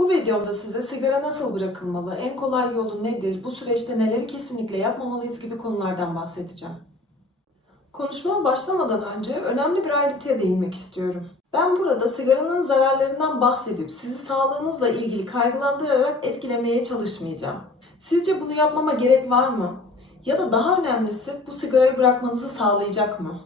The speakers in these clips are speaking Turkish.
Bu videomda size sigara nasıl bırakılmalı, en kolay yolu nedir, bu süreçte neleri kesinlikle yapmamalıyız gibi konulardan bahsedeceğim. Konuşmama başlamadan önce önemli bir ayrıntıya değinmek istiyorum. Ben burada sigaranın zararlarından bahsedip sizi sağlığınızla ilgili kaygılandırarak etkilemeye çalışmayacağım. Sizce bunu yapmama gerek var mı? Ya da daha önemlisi bu sigarayı bırakmanızı sağlayacak mı?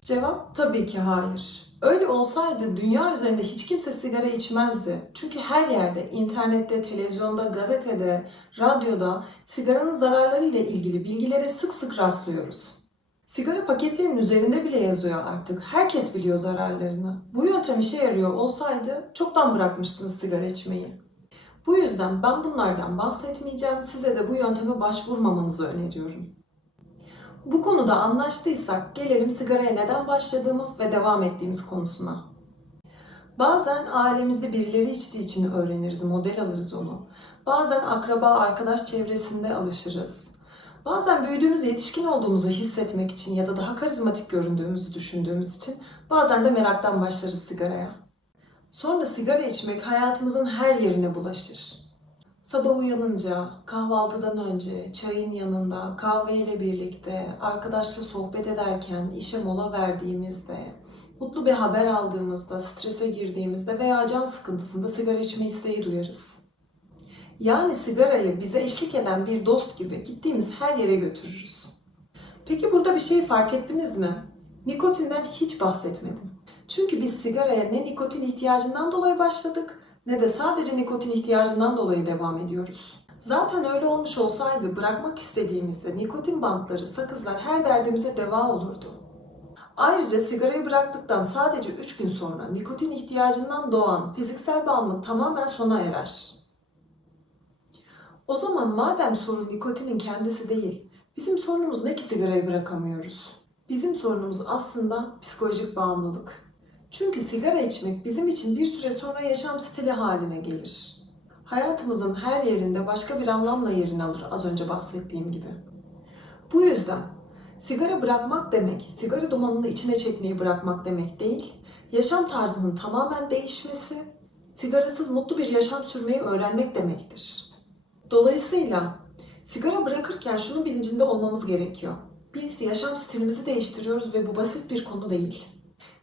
Cevap tabii ki hayır. Öyle olsaydı dünya üzerinde hiç kimse sigara içmezdi. Çünkü her yerde, internette, televizyonda, gazetede, radyoda sigaranın zararları ile ilgili bilgilere sık sık rastlıyoruz. Sigara paketlerinin üzerinde bile yazıyor artık. Herkes biliyor zararlarını. Bu yöntem işe yarıyor olsaydı çoktan bırakmıştınız sigara içmeyi. Bu yüzden ben bunlardan bahsetmeyeceğim. Size de bu yönteme başvurmamanızı öneriyorum. Bu konuda anlaştıysak gelelim sigaraya neden başladığımız ve devam ettiğimiz konusuna. Bazen ailemizde birileri içtiği için öğreniriz, model alırız onu. Bazen akraba, arkadaş çevresinde alışırız. Bazen büyüdüğümüz, yetişkin olduğumuzu hissetmek için ya da daha karizmatik göründüğümüzü düşündüğümüz için bazen de meraktan başlarız sigaraya. Sonra sigara içmek hayatımızın her yerine bulaşır. Sabah uyanınca, kahvaltıdan önce, çayın yanında, kahveyle birlikte, arkadaşla sohbet ederken, işe mola verdiğimizde, mutlu bir haber aldığımızda, strese girdiğimizde veya can sıkıntısında sigara içme isteği duyarız. Yani sigarayı bize eşlik eden bir dost gibi gittiğimiz her yere götürürüz. Peki burada bir şey fark ettiniz mi? Nikotinden hiç bahsetmedim. Çünkü biz sigaraya ne nikotin ihtiyacından dolayı başladık ne de sadece nikotin ihtiyacından dolayı devam ediyoruz. Zaten öyle olmuş olsaydı bırakmak istediğimizde nikotin bantları, sakızlar her derdimize deva olurdu. Ayrıca sigarayı bıraktıktan sadece 3 gün sonra nikotin ihtiyacından doğan fiziksel bağımlılık tamamen sona erer. O zaman madem sorun nikotinin kendisi değil, bizim sorunumuz ne ki sigarayı bırakamıyoruz? Bizim sorunumuz aslında psikolojik bağımlılık. Çünkü sigara içmek bizim için bir süre sonra yaşam stili haline gelir. Hayatımızın her yerinde başka bir anlamla yerini alır az önce bahsettiğim gibi. Bu yüzden sigara bırakmak demek, sigara dumanını içine çekmeyi bırakmak demek değil, yaşam tarzının tamamen değişmesi, sigarasız mutlu bir yaşam sürmeyi öğrenmek demektir. Dolayısıyla sigara bırakırken şunun bilincinde olmamız gerekiyor. Biz yaşam stilimizi değiştiriyoruz ve bu basit bir konu değil.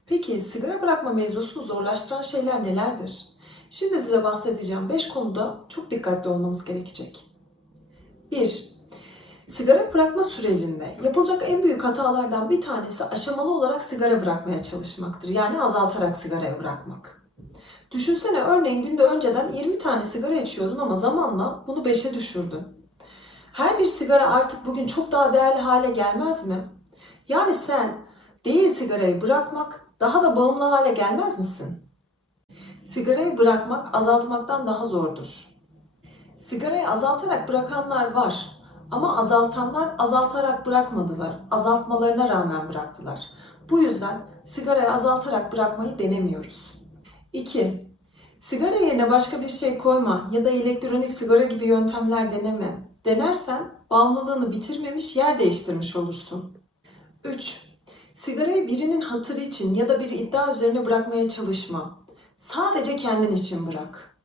Peki sigara bırakma mevzusunu zorlaştıran şeyler nelerdir? Şimdi size bahsedeceğim 5 konuda çok dikkatli olmanız gerekecek. 1. Sigara bırakma sürecinde yapılacak en büyük hatalardan bir tanesi aşamalı olarak sigara bırakmaya çalışmaktır. Yani azaltarak sigaraya bırakmak. Düşünsene örneğin günde önceden 20 tane sigara içiyordun ama zamanla bunu 5'e düşürdün. Her bir sigara artık bugün çok daha değerli hale gelmez mi? Yani sen değil sigarayı bırakmak daha da bağımlı hale gelmez misin? Sigarayı bırakmak azaltmaktan daha zordur. Sigarayı azaltarak bırakanlar var ama azaltanlar azaltarak bırakmadılar. Azaltmalarına rağmen bıraktılar. Bu yüzden sigarayı azaltarak bırakmayı denemiyoruz. 2. Sigara yerine başka bir şey koyma ya da elektronik sigara gibi yöntemler deneme. Denersen bağımlılığını bitirmemiş, yer değiştirmiş olursun. 3. Sigarayı birinin hatırı için ya da bir iddia üzerine bırakmaya çalışma. Sadece kendin için bırak.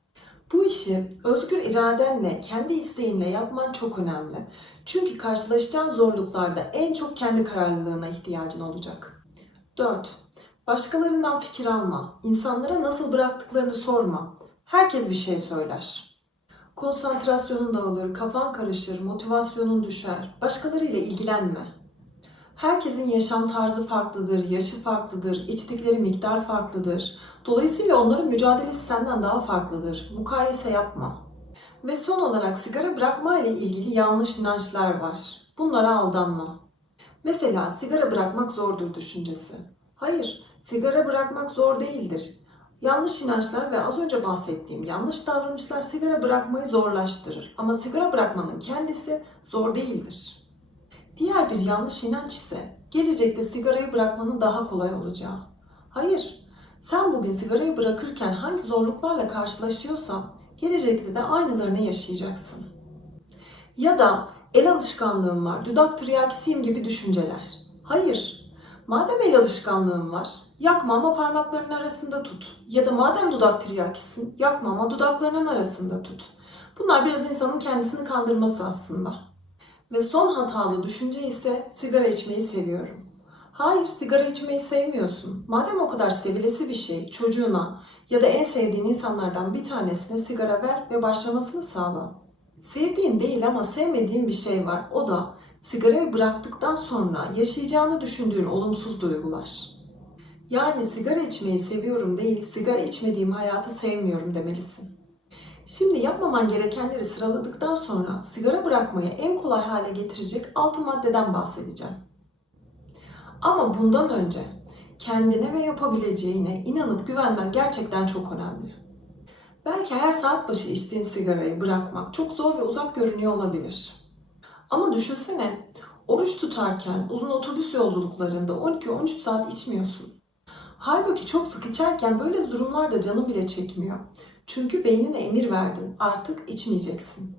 Bu işi özgür iradenle, kendi isteğinle yapman çok önemli. Çünkü karşılaşacağın zorluklarda en çok kendi kararlılığına ihtiyacın olacak. 4. Başkalarından fikir alma. İnsanlara nasıl bıraktıklarını sorma. Herkes bir şey söyler. Konsantrasyonun dağılır, kafan karışır, motivasyonun düşer. Başkalarıyla ilgilenme. Herkesin yaşam tarzı farklıdır, yaşı farklıdır, içtikleri miktar farklıdır. Dolayısıyla onların mücadelesi senden daha farklıdır. Mukayese yapma. Ve son olarak sigara bırakma ile ilgili yanlış inançlar var. Bunlara aldanma. Mesela sigara bırakmak zordur düşüncesi. Hayır, sigara bırakmak zor değildir. Yanlış inançlar ve az önce bahsettiğim yanlış davranışlar sigara bırakmayı zorlaştırır. Ama sigara bırakmanın kendisi zor değildir. Diğer bir yanlış inanç ise gelecekte sigarayı bırakmanın daha kolay olacağı. Hayır, sen bugün sigarayı bırakırken hangi zorluklarla karşılaşıyorsan gelecekte de aynılarını yaşayacaksın. Ya da el alışkanlığım var, dudak tiryakisiyim gibi düşünceler. Hayır, Madem el alışkanlığın var, yakma ama parmaklarının arasında tut. Ya da madem dudak tiryakisin, yakma ama dudaklarının arasında tut. Bunlar biraz insanın kendisini kandırması aslında. Ve son hatalı düşünce ise sigara içmeyi seviyorum. Hayır, sigara içmeyi sevmiyorsun. Madem o kadar sevilesi bir şey, çocuğuna ya da en sevdiğin insanlardan bir tanesine sigara ver ve başlamasını sağla. Sevdiğin değil ama sevmediğin bir şey var. O da sigarayı bıraktıktan sonra yaşayacağını düşündüğün olumsuz duygular. Yani sigara içmeyi seviyorum değil, sigara içmediğim hayatı sevmiyorum demelisin. Şimdi yapmaman gerekenleri sıraladıktan sonra sigara bırakmayı en kolay hale getirecek 6 maddeden bahsedeceğim. Ama bundan önce kendine ve yapabileceğine inanıp güvenmen gerçekten çok önemli. Belki her saat başı içtiğin sigarayı bırakmak çok zor ve uzak görünüyor olabilir. Ama düşünsene, oruç tutarken uzun otobüs yolculuklarında 12-13 saat içmiyorsun. Halbuki çok sık içerken böyle durumlarda canı bile çekmiyor. Çünkü beynine emir verdin, artık içmeyeceksin.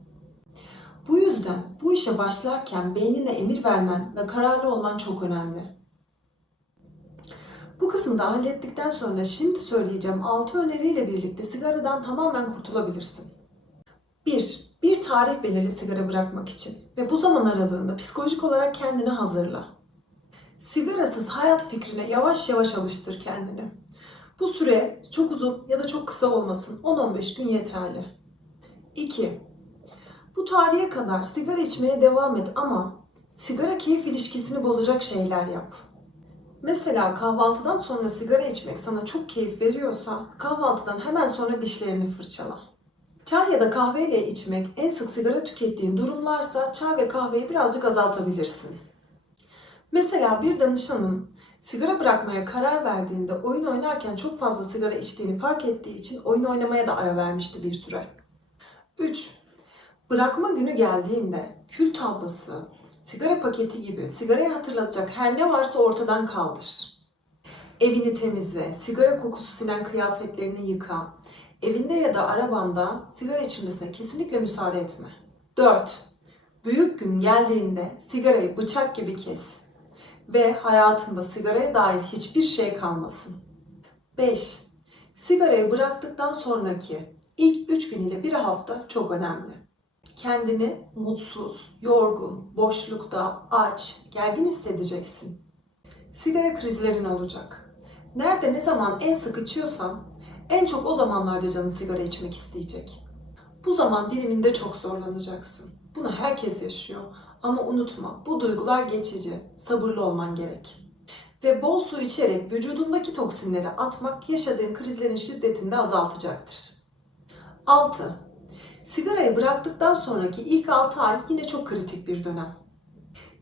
Bu yüzden bu işe başlarken beynine emir vermen ve kararlı olman çok önemli. Bu kısmı da hallettikten sonra şimdi söyleyeceğim 6 öneriyle birlikte sigaradan tamamen kurtulabilirsin. 1. Bir tarih belirle sigara bırakmak için ve bu zaman aralığında psikolojik olarak kendini hazırla. Sigarasız hayat fikrine yavaş yavaş alıştır kendini. Bu süre çok uzun ya da çok kısa olmasın. 10-15 gün yeterli. 2. Bu tarihe kadar sigara içmeye devam et ama sigara keyif ilişkisini bozacak şeyler yap. Mesela kahvaltıdan sonra sigara içmek sana çok keyif veriyorsa kahvaltıdan hemen sonra dişlerini fırçala. Çay ya da kahveyle içmek en sık sigara tükettiğin durumlarsa çay ve kahveyi birazcık azaltabilirsin. Mesela bir danışanım sigara bırakmaya karar verdiğinde oyun oynarken çok fazla sigara içtiğini fark ettiği için oyun oynamaya da ara vermişti bir süre. 3. Bırakma günü geldiğinde kül tablası, sigara paketi gibi sigarayı hatırlatacak her ne varsa ortadan kaldır. Evini temizle, sigara kokusu sinen kıyafetlerini yıka. Evinde ya da arabanda sigara içilmesine kesinlikle müsaade etme. 4. Büyük gün geldiğinde sigarayı bıçak gibi kes ve hayatında sigaraya dair hiçbir şey kalmasın. 5. Sigarayı bıraktıktan sonraki ilk 3 gün ile bir hafta çok önemli. Kendini mutsuz, yorgun, boşlukta, aç, gergin hissedeceksin. Sigara krizlerin olacak. Nerede ne zaman en sık içiyorsan en çok o zamanlarda canı sigara içmek isteyecek. Bu zaman diliminde çok zorlanacaksın. Bunu herkes yaşıyor. Ama unutma bu duygular geçici. Sabırlı olman gerek. Ve bol su içerek vücudundaki toksinleri atmak yaşadığın krizlerin şiddetini de azaltacaktır. 6. Sigarayı bıraktıktan sonraki ilk 6 ay yine çok kritik bir dönem.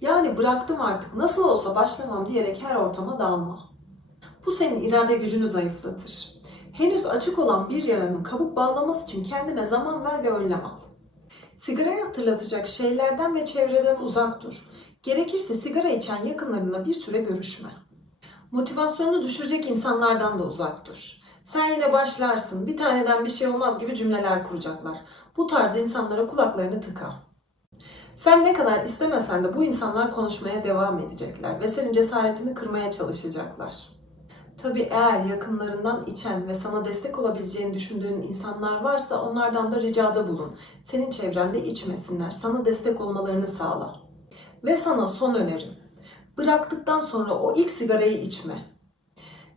Yani bıraktım artık nasıl olsa başlamam diyerek her ortama dalma. Bu senin irade gücünü zayıflatır. Henüz açık olan bir yaranın kabuk bağlaması için kendine zaman ver ve önlem al. Sigarayı hatırlatacak şeylerden ve çevreden uzak dur. Gerekirse sigara içen yakınlarına bir süre görüşme. Motivasyonunu düşürecek insanlardan da uzak dur. Sen yine başlarsın, bir taneden bir şey olmaz gibi cümleler kuracaklar. Bu tarz insanlara kulaklarını tıka. Sen ne kadar istemesen de bu insanlar konuşmaya devam edecekler ve senin cesaretini kırmaya çalışacaklar. Tabii eğer yakınlarından içen ve sana destek olabileceğini düşündüğün insanlar varsa onlardan da ricada bulun. Senin çevrende içmesinler, sana destek olmalarını sağla. Ve sana son önerim. Bıraktıktan sonra o ilk sigarayı içme.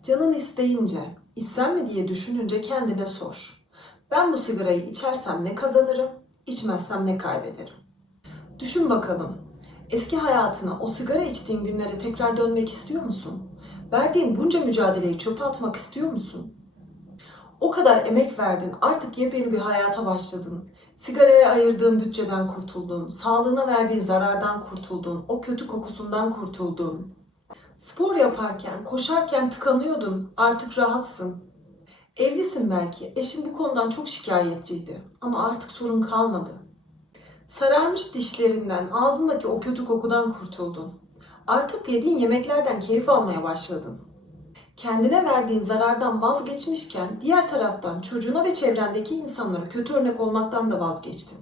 Canın isteyince, içsem mi diye düşününce kendine sor. Ben bu sigarayı içersem ne kazanırım, içmezsem ne kaybederim? Düşün bakalım. Eski hayatına, o sigara içtiğin günlere tekrar dönmek istiyor musun? Verdiğin bunca mücadeleyi çöpe atmak istiyor musun? O kadar emek verdin, artık yepyeni bir hayata başladın. Sigaraya ayırdığın bütçeden kurtuldun, sağlığına verdiğin zarardan kurtuldun, o kötü kokusundan kurtuldun. Spor yaparken, koşarken tıkanıyordun, artık rahatsın. Evlisin belki, eşin bu konudan çok şikayetçiydi ama artık sorun kalmadı. Sararmış dişlerinden, ağzındaki o kötü kokudan kurtuldun. Artık yediğin yemeklerden keyif almaya başladın. Kendine verdiğin zarardan vazgeçmişken diğer taraftan çocuğuna ve çevrendeki insanlara kötü örnek olmaktan da vazgeçtin.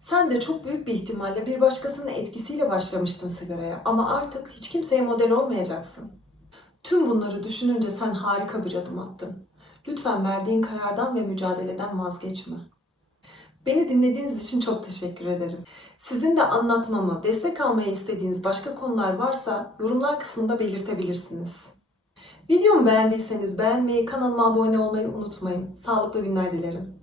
Sen de çok büyük bir ihtimalle bir başkasının etkisiyle başlamıştın sigaraya ama artık hiç kimseye model olmayacaksın. Tüm bunları düşününce sen harika bir adım attın. Lütfen verdiğin karardan ve mücadeleden vazgeçme. Beni dinlediğiniz için çok teşekkür ederim. Sizin de anlatmamı, destek almayı istediğiniz başka konular varsa yorumlar kısmında belirtebilirsiniz. Videomu beğendiyseniz beğenmeyi, kanalıma abone olmayı unutmayın. Sağlıklı günler dilerim.